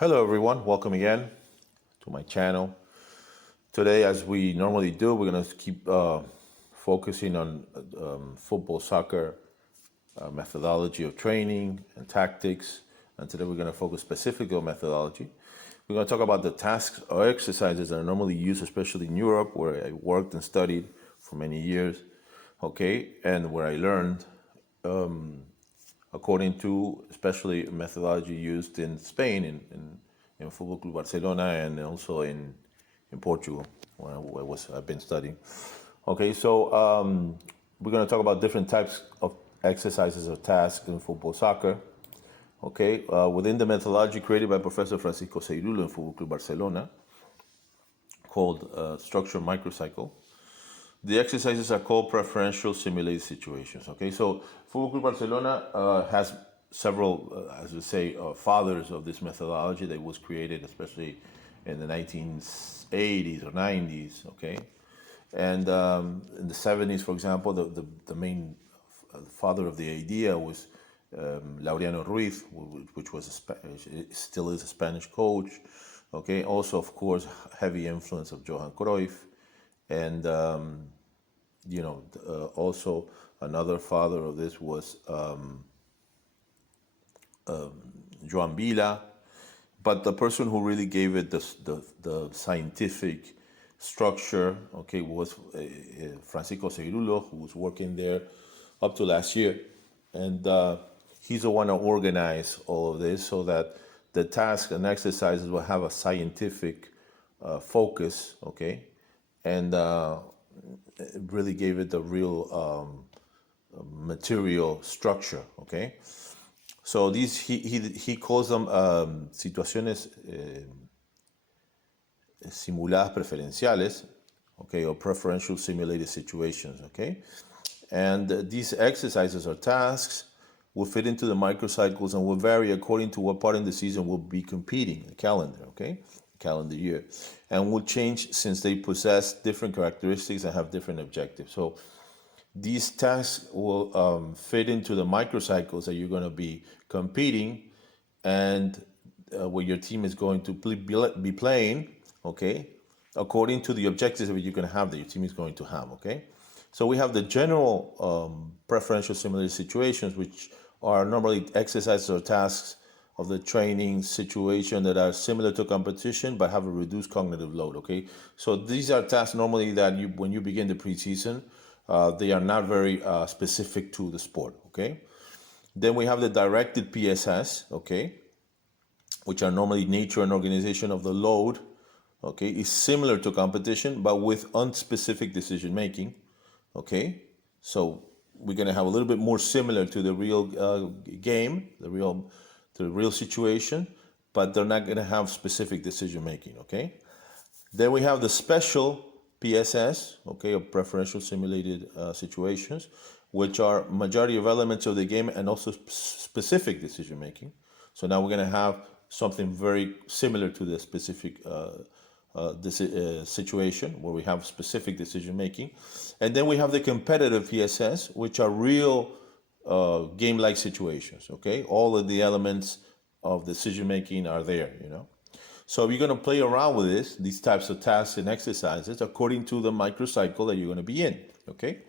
Hello everyone, welcome again to my channel. Today, as we normally do, we're going to keep focusing on football, soccer, methodology of training and tactics. And today we're going to focus specifically on methodology. We're going to talk about the tasks or exercises that are normally used, especially in Europe, where I worked and studied for many years, okay, and where I learned according to especially methodology used in Spain, in Football Club Barcelona, and also in Portugal, where I've been studying. Okay, so we're going to talk about different types of exercises or tasks in football, soccer. Okay, within the methodology created by Professor Francisco Ceirullo in Football Club Barcelona, called Structured Microcycle. The exercises are called preferential simulated situations. Okay, so Football Club Barcelona has several, as we say, fathers of this methodology that was created, especially in the 1980s or 90s. Okay, and in the 70s, for example, the main father of the idea was Laureano Ruiz, which was still is a Spanish coach. Okay, also of course heavy influence of Johan Cruyff. And, also another father of this was Joan Vila. But the person who really gave it the scientific structure, okay, was Francisco Ceirullo, who was working there up to last year. And he's the one that organized all of this so that the tasks and exercises will have a scientific focus, okay? And it really gave it the real material structure, okay? So these he calls them situaciones simuladas preferenciales, okay, or preferential simulated situations, okay? And these exercises or tasks will fit into the microcycles and will vary according to what part in the season will be competing, the calendar, okay? Calendar year, and will change since they possess different characteristics and have different objectives. So these tasks will fit into the microcycles that you're going to be competing and where your team is going to be playing, okay, according to the objectives that you're going to have that your team is going to have, okay? So we have the general preferential simulated situations, which are normally exercises or tasks of the training situation that are similar to competition but have a reduced cognitive load, okay? So these are tasks normally that when you begin the preseason, they are not very specific to the sport, okay? Then we have the directed PSS, okay, which are normally nature and organization of the load, okay, is similar to competition but with unspecific decision making, okay? So we're going to have a little bit more similar to the real game, the real situation, but they're not going to have specific decision making, okay? Then we have the special PSS, okay, or preferential simulated situations, which are majority of elements of the game and also specific decision making. So now we're going to have something very similar to the specific situation where we have specific decision making. And then we have the competitive PSS, which are real game-like situations, okay? All of the elements of decision making are there, So you're going to play around with these types of tasks and exercises according to the microcycle that you're going to be in, okay?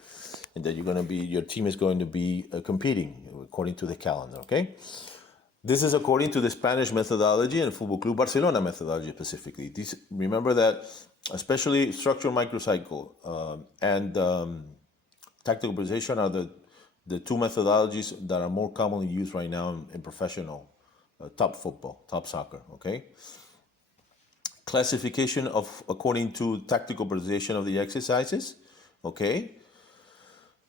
And that your team is going to be competing according to the calendar, okay? This is according to the Spanish methodology and Football Club Barcelona methodology specifically. Remember that especially structural microcycle and tactical precision are the two methodologies that are more commonly used right now in professional top football, top soccer, okay? Classification according to tactical precision of the exercises, okay?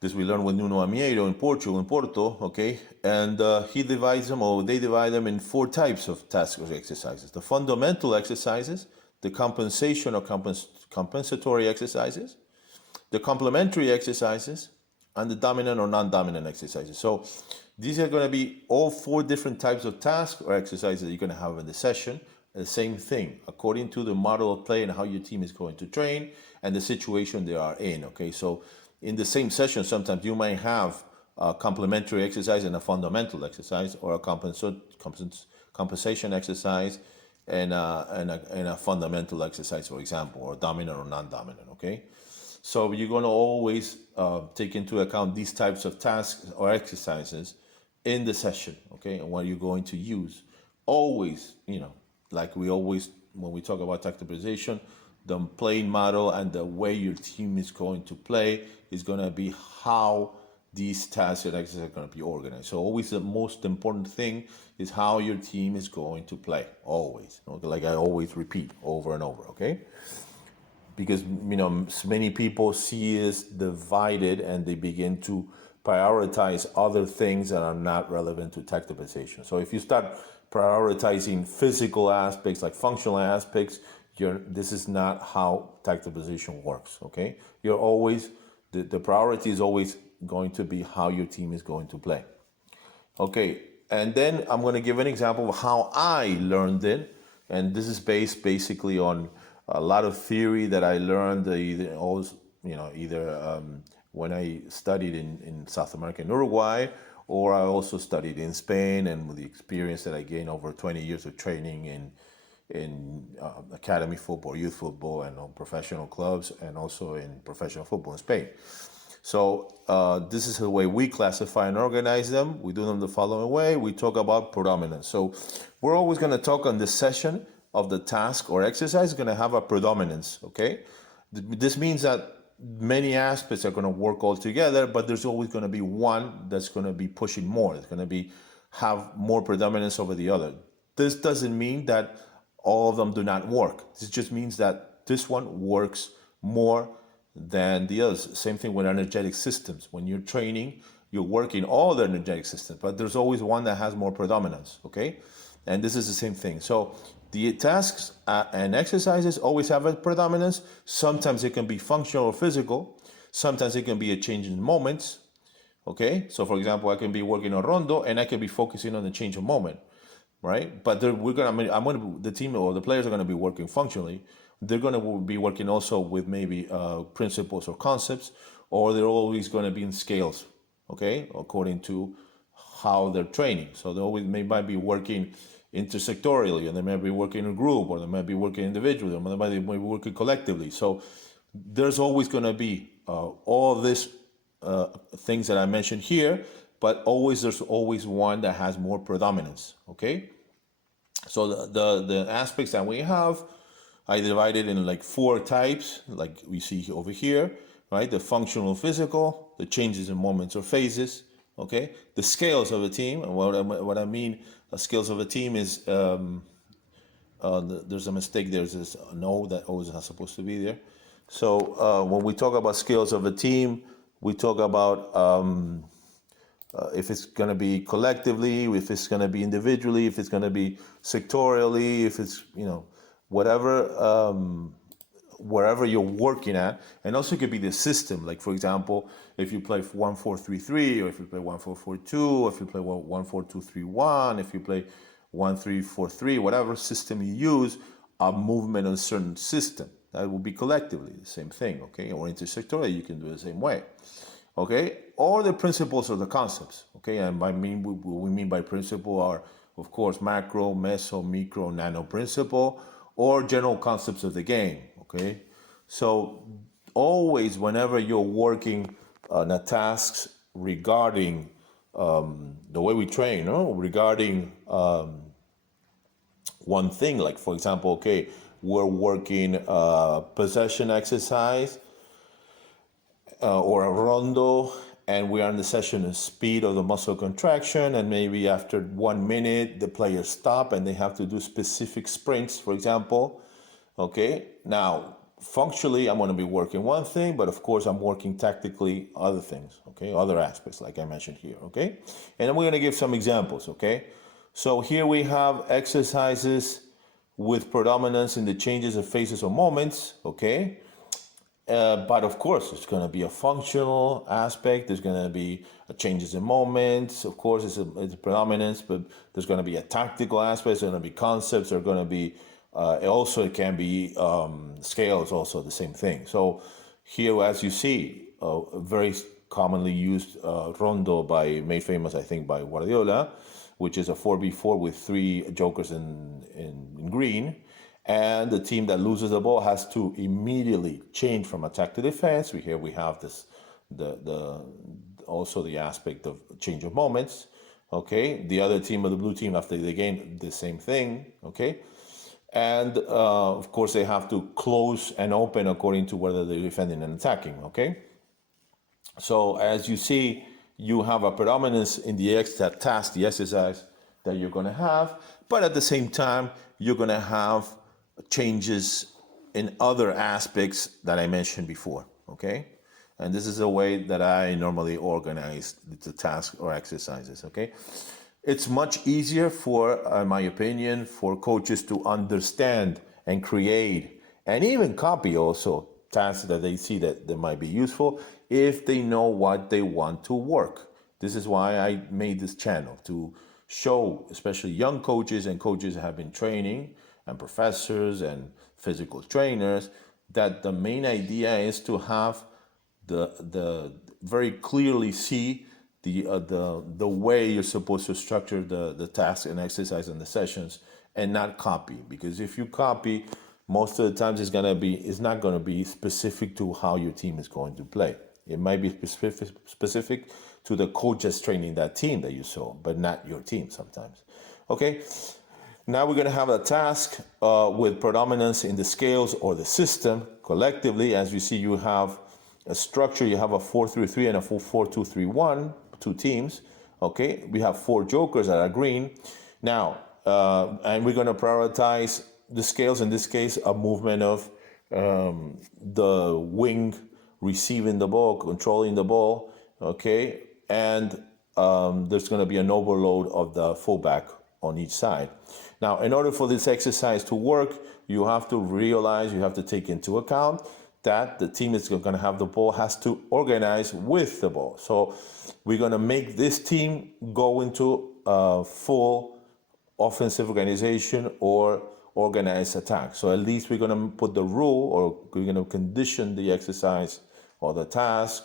This we learned with Nuno Amieiro in Porto, okay? And they divide them in 4 types of tasks or exercises. The fundamental exercises, the compensation or compensatory exercises, the complementary exercises, and the dominant or non-dominant exercises. So these are going to be all 4 different types of tasks or exercises that you're going to have in the session. The same thing, according to the model of play and how your team is going to train and the situation they are in, okay? So in the same session, sometimes you might have a complementary exercise and a fundamental exercise, or a compensation exercise and a fundamental exercise, for example, or dominant or non-dominant, okay? So you're going to always take into account these types of tasks or exercises in the session, okay, and what you're going to use. Always, like we always, when we talk about tacticalization, the playing model and the way your team is going to play is going to be how these tasks and exercises are going to be organized. So always the most important thing is how your team is going to play, always. Okay? Like I always repeat over and over, okay? Because many people see us divided and they begin to prioritize other things that are not relevant to tacticalization. So if you start prioritizing physical aspects like functional aspects, this is not how tacticalization works. Okay, you're always the priority is always going to be how your team is going to play. Okay, and then I'm going to give an example of how I learned it, and this is based basically on a lot of theory that I learned either when I studied in South America and Uruguay, or I also studied in Spain, and with the experience that I gained over 20 years of training in academy football, youth football, and on professional clubs, and also in professional football in Spain. So this is the way we classify and organize them. We do them the following way. We talk about predominance. So we're always going to talk on this session of the task or exercise going to have a predominance, okay? This means that many aspects are going to work all together, but there's always going to be one that's going to be pushing more. It's going to have more predominance over the other. This doesn't mean that all of them do not work. This just means that this one works more than the others. Same thing with energetic systems. When you're training, you're working all the energetic systems, but there's always one that has more predominance, okay? And this is the same thing. So the tasks and exercises always have a predominance. Sometimes it can be functional or physical. Sometimes it can be a change in moments, okay? So for example, I can be working on rondo and I can be focusing on the change of moment, right? But the team or the players are going to be working functionally. They're going to be working also with maybe principles or concepts, or they're always going to be in scales, okay, according to how they're training. So they might be working intersectorially, and they might be working in a group, or they might be working individually, or they might be working collectively. So there's always going to be all these things that I mentioned here, but there's always one that has more predominance, okay? So the aspects that we have, I divided in like 4 types, like we see over here, right? The functional, physical, the changes in moments or phases, okay? The scales of a team, and what I mean, scales of a team is, there's a mistake, there's this no that always not supposed to be there. So when we talk about scales of a team, we talk about if it's going to be collectively, if it's going to be individually, if it's going to be sectorially, if it's, whatever, wherever you're working at. And also it could be the system. Like, for example, if you play 1-4-3-3, or if you play 1-4-4-2, or if you play 1-4-2-3-1, if you play 1-3-4-3, whatever system you use, a movement on a certain system. That will be collectively the same thing, okay? Or intersectorially, you can do it the same way, okay? Or the principles or the concepts, okay? And what we mean by principle are, of course, macro, meso, micro, nano principle, or general concepts of the game, okay? So always, whenever you're working on a tasks regarding the way we train, regarding one thing, like for example, okay, we're working possession exercise or a rondo, and we are in the session of speed of the muscle contraction, and maybe after 1 minute the players stop and they have to do specific sprints, for example. Okay, now functionally I'm going to be working one thing, but of course I'm working tactically other things, okay, other aspects like I mentioned here, okay? And then we're going to give some examples, okay? So here we have exercises with predominance in the changes of phases or moments, okay? But of course, it's going to be a functional aspect. There's going to be changes in moments. Of course, it's a predominance, but there's going to be a tactical aspect. There's going to be concepts. There's going to be also it can be scales. Also the same thing. So here, as you see, very commonly used rondo made famous, I think, by Guardiola, which is a 4v4 with 3 jokers in green. And the team that loses the ball has to immediately change from attack to defense. Here we have this, also the aspect of change of moments. Okay, the other team, or the blue team, after the game, the same thing. Okay, and of course they have to close and open according to whether they're defending and attacking. Okay, so as you see, you have a predominance in that task, the exercise that you're going to have, but at the same time, you're going to have changes in other aspects that I mentioned before. Okay, and this is a way that I normally organize the tasks or exercises. Okay, it's much easier for, in my opinion, for coaches to understand and create and even copy also tasks that they see that might be useful if they know what they want to work. This is why I made this channel, to show especially young coaches and coaches that have been training and professors and physical trainers that the main idea is to have the very clearly see the way you're supposed to structure the tasks and exercise and the sessions, and not copy. Because if you copy, most of the times it's not gonna be specific to how your team is going to play. It might be specific to the coach that's training that team that you saw, but not your team sometimes. Okay, now we're gonna have a task with predominance in the scales or the system. Collectively, as you see, you have a structure. You have a 4-3-3 and a 4-4-2-3-1, 2 teams. Okay, we have 4 jokers that are green. Now, and we're gonna prioritize the scales, in this case, a movement of the wing receiving the ball, controlling the ball, okay? And there's gonna be an overload of the fullback on each side. Now, in order for this exercise to work, you have to realize, you have to take into account that the team that's gonna have the ball has to organize with the ball. So we're gonna make this team go into a full offensive organization or organized attack. So at least we're gonna put the rule, or we're gonna condition the exercise or the task,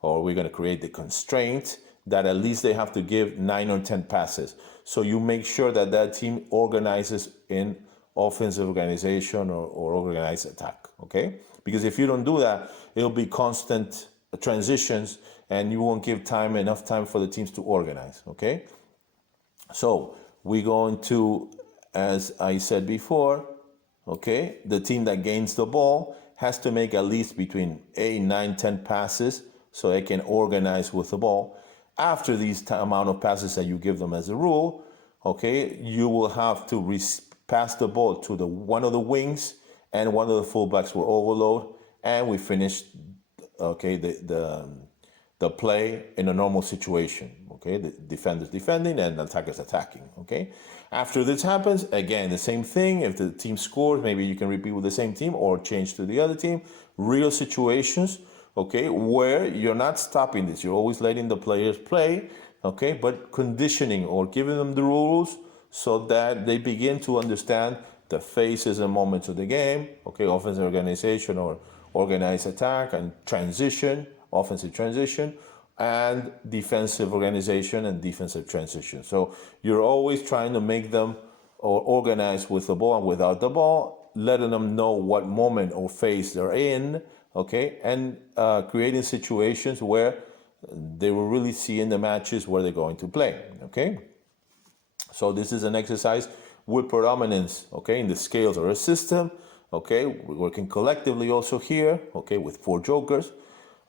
or we're gonna create the constraint that at least they have to give 9 or 10 passes. So you make sure that that team organizes in offensive organization or organized attack, okay? Because if you don't do that, it'll be constant transitions and you won't give enough time for the teams to organize, okay? So we're going to, as I said before, okay, the team that gains the ball has to make at least between 8, 9, 10 passes so they can organize with the ball. After these amount of passes that you give them as a rule, okay, you will have to pass the ball to one of the wings, and one of the fullbacks will overload, and we finish, okay, the play in a normal situation. Okay, the defender's defending and the attacker's attacking. Okay, after this happens, again, the same thing. If the team scores, maybe you can repeat with the same team or change to the other team. Real situations, okay, where you're not stopping this. You're always letting the players play, okay, but conditioning or giving them the rules so that they begin to understand the phases and moments of the game, okay, offensive organization or organized attack and transition, offensive transition, and defensive organization and defensive transition. So you're always trying to make them organize with the ball and without the ball, letting them know what moment or phase they're in, okay, and creating situations where they will really see in the matches where they're going to play, okay? So this is an exercise with predominance, okay, in the scales or a system, okay? We're working collectively also here, okay, with 4 jokers,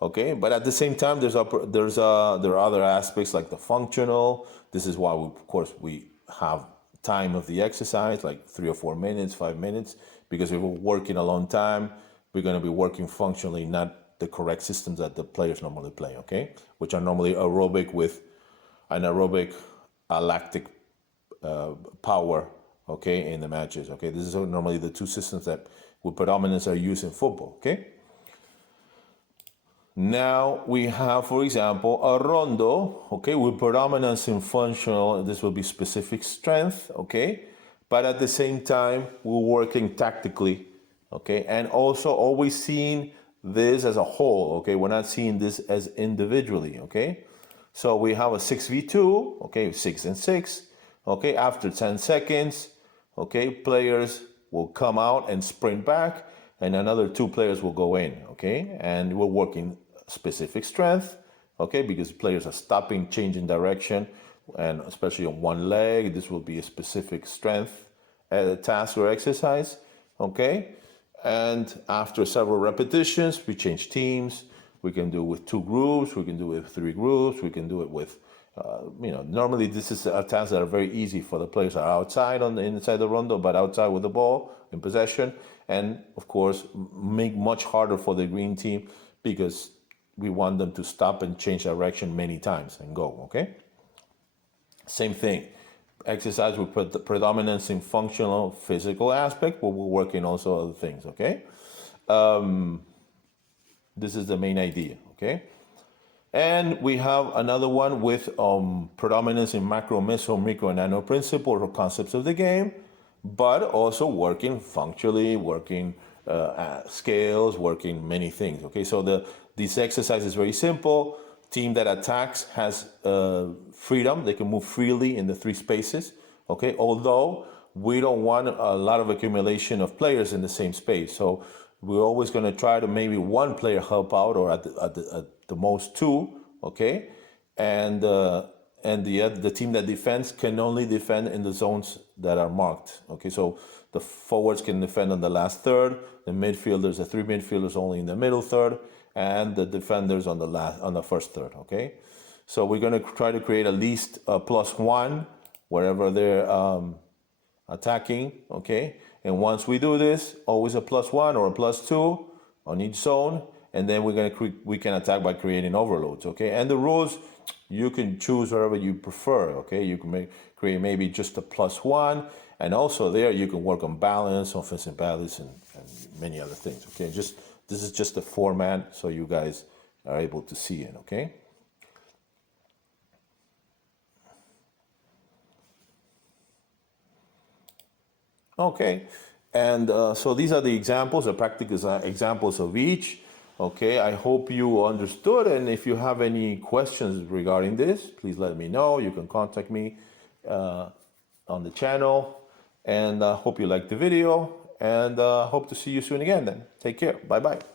okay? But at the same time, there are other aspects like the functional. This is why, of course, we have time of the exercise, like 3 or 4 minutes, 5 minutes, because if we're working a long time, we're going to be working functionally, not the correct systems that the players normally play, okay? Which are normally aerobic with an aerobic lactic power, okay, in the matches, okay? This is normally the 2 systems that with predominance are used in football, okay? Now we have, for example, a rondo, okay, with predominance in functional. This will be specific strength, okay? But at the same time, we're working tactically, okay? And also always seeing this as a whole, okay? We're not seeing this as individually, okay? So we have a 6v2, okay, 6 and 6, okay? After 10 seconds, okay, players will come out and sprint back, and another 2 players will go in, okay? And we're working specific strength, okay, because players are stopping, changing direction, and especially on one leg, this will be a specific strength task or exercise, okay? And after several repetitions, we change teams. We can do it with 2 groups, we can do it with 3 groups, we can do it with, normally this is a task that are very easy for the players that are outside on the inside the rondo, but outside with the ball in possession. And of course, make much harder for the green team because we want them to stop and change direction many times and go, okay? Same thing, exercise with predominance in functional physical aspect, but we're working also other things, okay? This is the main idea, okay? And we have another one with predominance in macro, meso, micro, and nano principles or concepts of the game, but also working functionally, working scales, working many things, okay? So this exercise is very simple. Team that attacks has freedom. They can move freely in the 3 spaces, okay? Although we don't want a lot of accumulation of players in the same space. So we're always going to try to maybe 1 player help out, or at the most 2, okay? And the team that defends can only defend in the zones that are marked, okay? So the forwards can defend on the last third, the midfielders, the 3 midfielders only in the middle third, and the defenders on the first third, okay? So we're going to try to create at least a +1 wherever they're attacking, okay? And once we do this, always a +1 or a +2 on each zone, and then we can attack by creating overloads, okay? And the rules, you can choose whatever you prefer, okay? You can create maybe just a +1, and also there you can work on balance, offensive balance, and many other things, okay? This is just a format so you guys are able to see it, okay? Okay, and so these are the examples, the practical examples of each. Okay, I hope you understood, and if you have any questions regarding this, please let me know. You can contact me on the channel, and hope you liked the video, and hope to see you soon again then. Take care. Bye-bye.